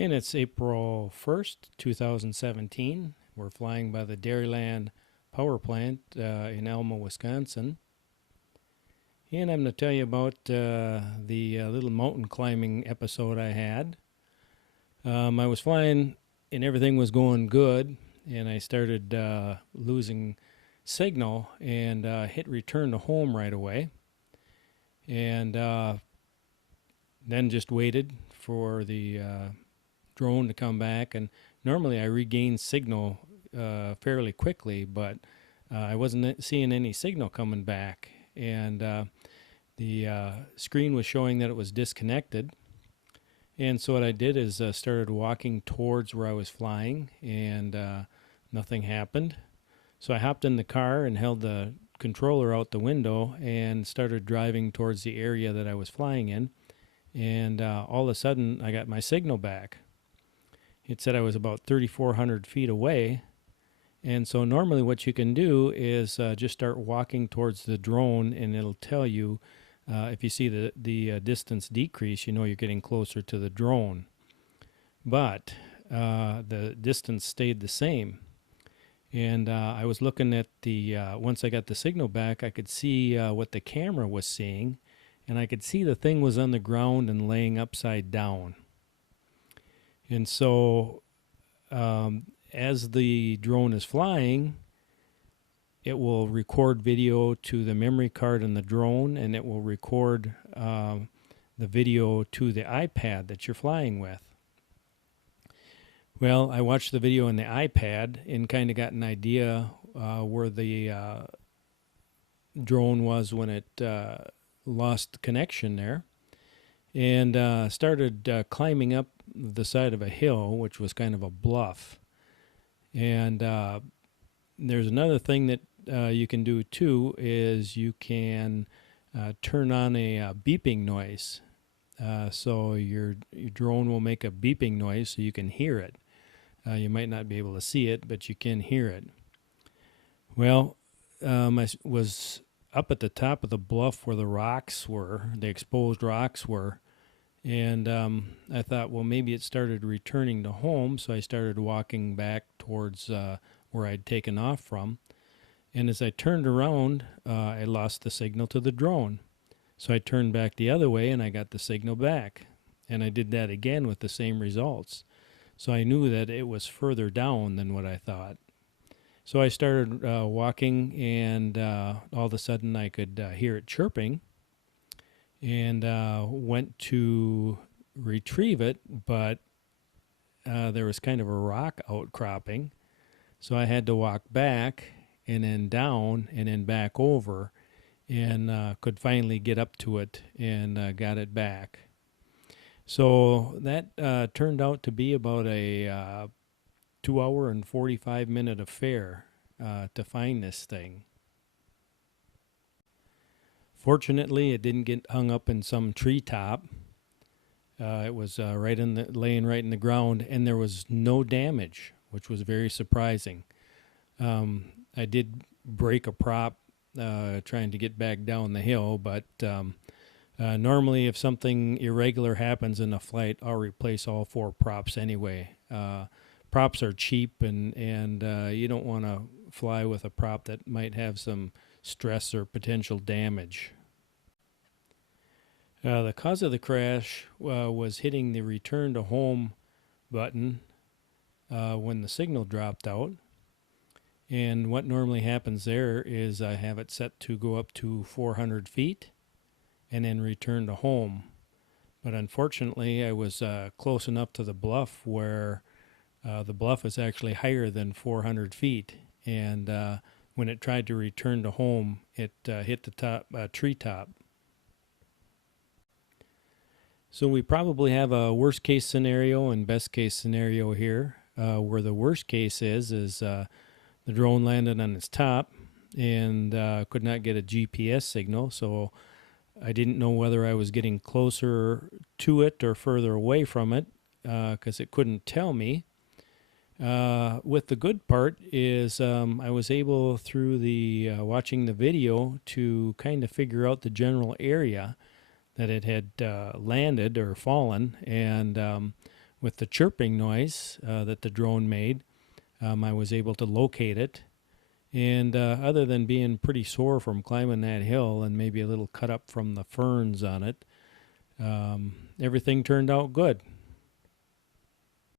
And it's April 1st, 2017. We're flying by the Dairyland power plant in Alma, Wisconsin. And I'm going to tell you about the little mountain climbing episode I had. I was flying and everything was going good, and I started losing signal and hit return to home right away. And then just waited for the drone to come back, and normally I regain signal fairly quickly, but I wasn't seeing any signal coming back, and the screen was showing that it was disconnected. And so what I did is started walking towards where I was flying, and nothing happened. So I hopped in the car and held the controller out the window and started driving towards the area that I was flying in, and all of a sudden I got my signal back. It said I was about 3,400 feet away, and so normally what you can do is just start walking towards the drone, and it'll tell you if you see the distance decrease, you know you're getting closer to the drone. But the distance stayed the same, and I was looking at the once I got the signal back, I could see what the camera was seeing, and I could see the thing was on the ground and laying upside down. And so as the drone is flying, it will record video to the memory card in the drone, and it will record the video to the iPad that you're flying with. Well, I watched the video on the iPad and kind of got an idea where the drone was when it lost connection there, and started climbing up the side of a hill, which was kind of a bluff. And there's another thing that you can do too, is you can turn on a beeping noise. So your drone will make a beeping noise so you can hear it. You might not be able to see it, but you can hear it. Well, I was up at the top of the bluff where the rocks were, the exposed rocks were, and I thought, well, maybe it started returning to home, so I started walking back towards where I'd taken off from. And as I turned around, I lost the signal to the drone. So I turned back the other way, and I got the signal back. And I did that again with the same results. So I knew that it was further down than what I thought. So I started walking, and all of a sudden I could hear it chirping, and went to retrieve it, but there was kind of a rock outcropping. So I had to walk back and then down and then back over, and could finally get up to it and got it back. So that turned out to be about a 2-hour and 45-minute affair to find this thing. Fortunately, it didn't get hung up in some treetop. It was laying right in the ground, and there was no damage, which was very surprising. I did break a prop trying to get back down the hill, but normally if something irregular happens in a flight, I'll replace all 4 props anyway. Props are cheap, and you don't want to fly with a prop that might have some stress or potential damage. The cause of the crash was hitting the return to home button when the signal dropped out. And what normally happens there is I have it set to go up to 400 feet and then return to home. But unfortunately, I was close enough to the bluff where the bluff is actually higher than 400 feet. And when it tried to return to home, it hit the treetop. So we probably have a worst case scenario and best case scenario here. Where the worst case is the drone landed on its top and could not get a GPS signal, so I didn't know whether I was getting closer to it or further away from it because it couldn't tell me. With the good part is I was able, through the watching the video, to kind of figure out the general area that it had landed or fallen, and with the chirping noise that the drone made, I was able to locate it. And other than being pretty sore from climbing that hill and maybe a little cut up from the ferns on it, everything turned out good.